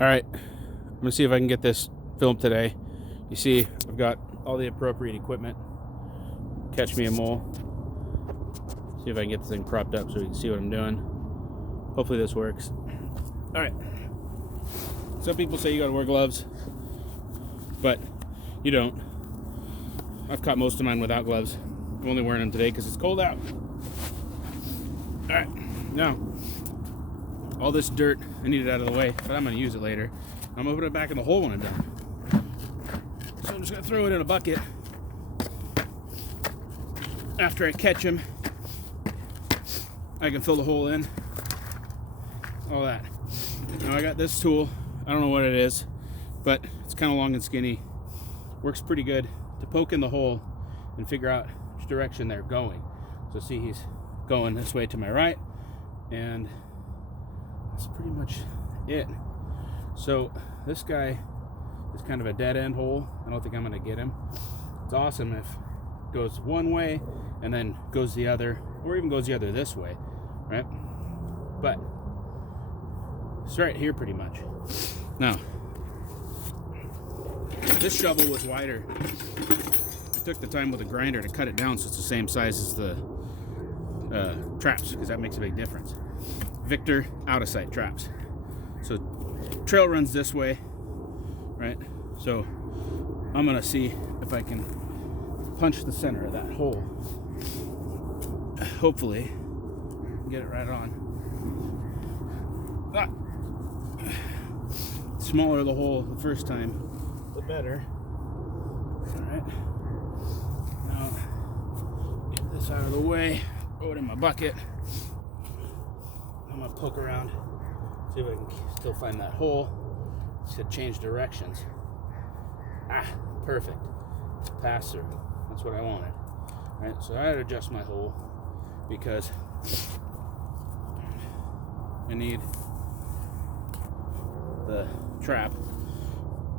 All right, I'm gonna see if I can get this filmed today. You see, I've got all the appropriate equipment. Catch me a mole. See if I can get this thing propped up so you can see what I'm doing. Hopefully this works. All right. Some people say you gotta wear gloves, but you don't. I've caught most of mine without gloves. I'm only wearing them today because it's cold out. All right, now all this dirt, I need it out of the way, but I'm gonna use it later. I'm gonna put it back in the hole when I'm done. So I'm just gonna throw it in a bucket after I catch him. I can fill the hole in, all that. Now I got this tool. I don't know what it is, but it's kind of long and skinny. Works pretty good to poke in the hole and figure out which direction they're going. So see, he's going this way to my right, and that's pretty much it. So this guy is kind of a dead end hole. I don't think I'm gonna get him. It's awesome if it goes one way and then goes the other, or even goes the other this way, right? But it's right here pretty much. Now, this shovel was wider. I took the time with a grinder to cut it down so it's the same size as the traps, because that makes a big difference. Victor out of sight traps. So trail runs this way, right? So I'm gonna see if I can punch the center of that hole. Hopefully get it right on. Smaller the hole the first time, the better. All right, now get this out of the way, throw it in my bucket. I'm gonna poke around, see if I can still find that hole. Should change directions. Perfect. Pass through. That's what I wanted. All right, so I had to adjust my hole because I need the trap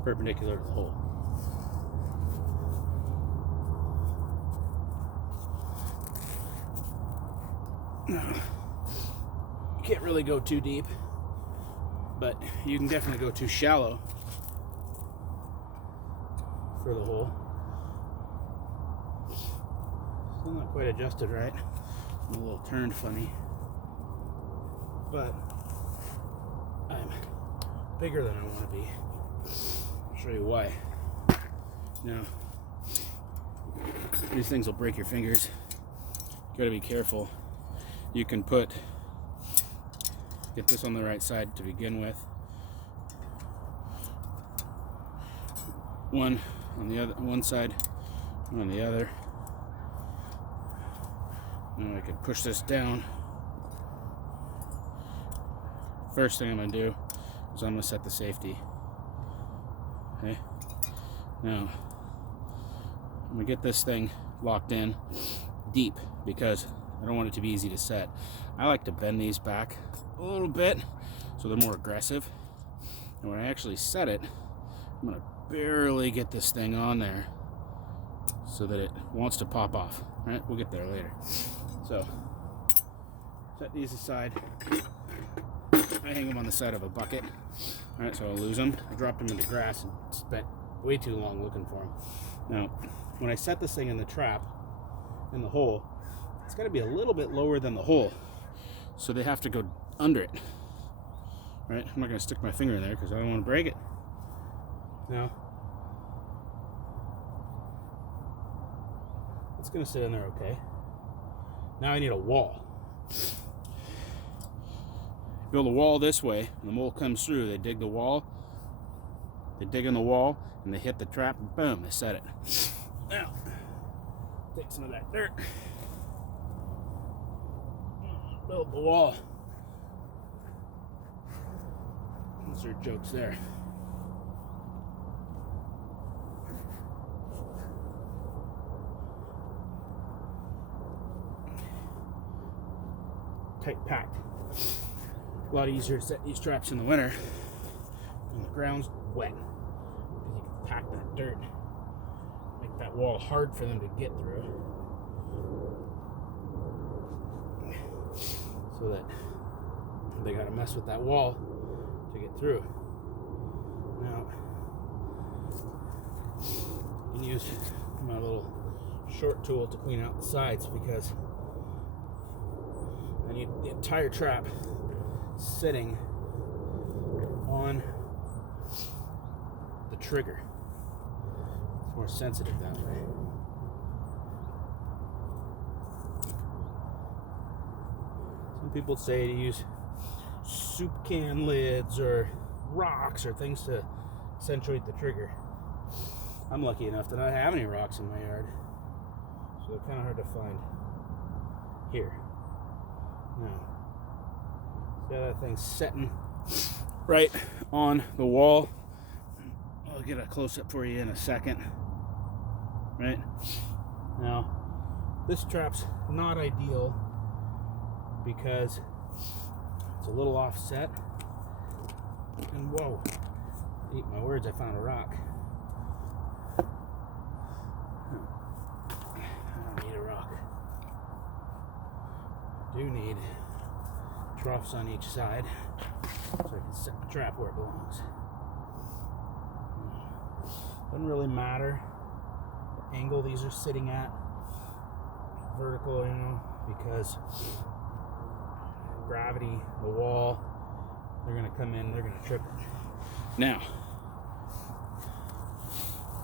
perpendicular to the hole. You can't really go too deep, but you can definitely go too shallow for the hole. Still not quite adjusted right. I'm a little turned funny, but I'm bigger than I want to be. I'll show you why. Now, these things will break your fingers. You gotta be careful. You can get this on the right side to begin with. One on the other, one side, one on the other. Now I can push this down. First thing I'm gonna do is I'm gonna set the safety. Okay. Now I'm gonna get this thing locked in deep because I don't want it to be easy to set. I like to bend these back a little bit so they're more aggressive. And when I actually set it, I'm gonna barely get this thing on there so that it wants to pop off. Right? We'll get there later. So set these aside. I hang them on the side of a bucket. All right, so I'll lose them. I dropped them in the grass and spent way too long looking for them. Now, when I set this thing in the trap, in the hole, it's got to be a little bit lower than the hole, so they have to go under it. Right? I'm not going to stick my finger in there because I don't want to break it. Now, it's going to sit in there okay. Now I need a wall. Build a wall this way, and the mole comes through, they dig the wall, they dig in the wall, and they hit the trap, and boom, they set it. Now, take some of that dirt, build the wall. Insert jokes there. Tight packed. A lot easier to set these traps in the winter when the ground's wet, because you can pack that dirt, make that wall hard for them to get through, so that they gotta mess with that wall to get through. Now, I can use my little short tool to clean out the sides because I need the entire trap sitting on the trigger. It's more sensitive that way. Some people say to use soup can lids or rocks or things to accentuate the trigger. I'm lucky enough to not have any rocks in my yard, so they're kind of hard to find. Here. Now, see how that thing's setting right on the wall? I'll get a close-up for you in a second. Right? Now, this trap's not ideal because it's a little offset. And whoa, eat my words, I found a rock. I don't need a rock. I do need troughs on each side so I can set the trap where it belongs. Doesn't really matter the angle these are sitting at, vertical, you know, because gravity, the wall, they're going to come in, they're going to trip it. Now,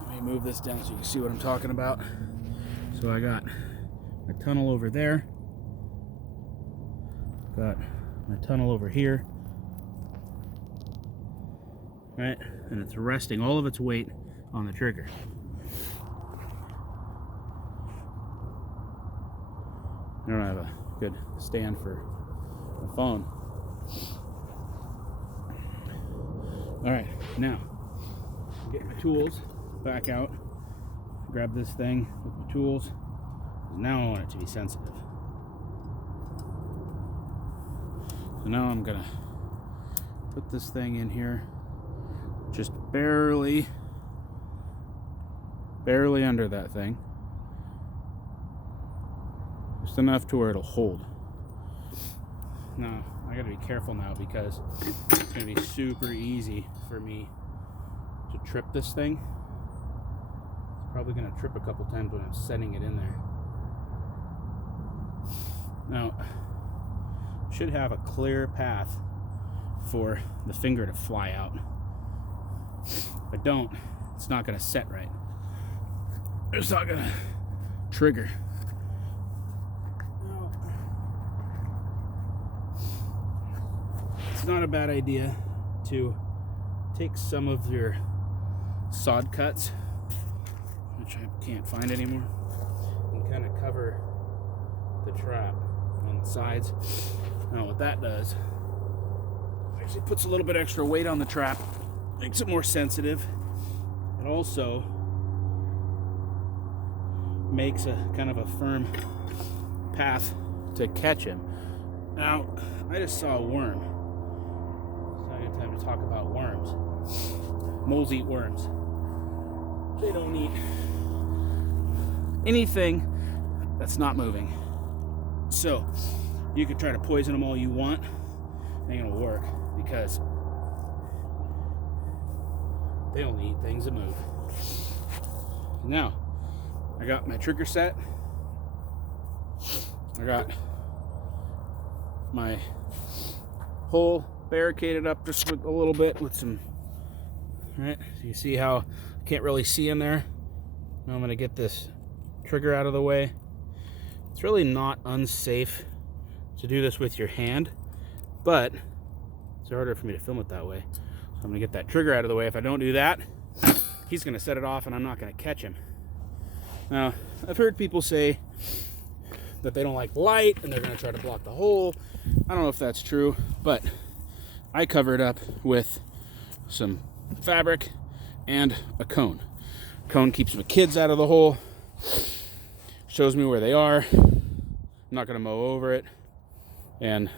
let me move this down so you can see what I'm talking about. So I got my tunnel over there, got my tunnel over here, right? And it's resting all of its weight on the trigger. I don't have a good stand for the phone. All right, now get my tools back out, grab this thing with my tools. Now I want it to be sensitive. So now I'm gonna put this thing in here, just barely under that thing, just enough to where it'll hold. Now I gotta be careful now because it's gonna be super easy for me to trip this thing. It's probably gonna trip a couple times when I'm setting it in there. Now, should have a clear path for the finger to fly out. If I don't, it's not gonna set right. It's not gonna trigger. It's not a bad idea to take some of your sod cuts, which I can't find anymore, and kind of cover the trap on the sides. Now what that does, actually puts a little bit extra weight on the trap, makes it more sensitive, and also makes a kind of a firm path to catch him. Now, I just saw a worm. It's not a good time to talk about worms. Moles eat worms. They don't eat anything that's not moving. So, you could try to poison them all you want. It ain't gonna work because they only eat things that move. Now, I got my trigger set. I got my hole barricaded up just with a little bit with some, right? So you see how I can't really see in there. Now I'm gonna get this trigger out of the way. It's really not unsafe to do this with your hand, but it's harder for me to film it that way. So I'm gonna get that trigger out of the way. If I don't do that, he's gonna set it off and I'm not gonna catch him. Now, I've heard people say that they don't like light and they're going to try to block the hole. I don't know if that's true, but I cover it up with some fabric and a cone. Cone keeps my kids out of the hole, shows me where they are. I'm not going to mow over it, and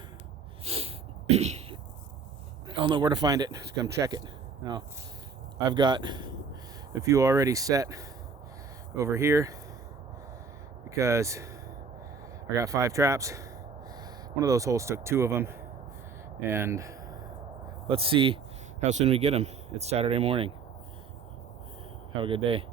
I'll know where to find it to come check it. Now, I've got a few already set over here because I got 5 traps. One of those holes took 2 of them, and let's see how soon we get them. It's Saturday morning. Have a good day.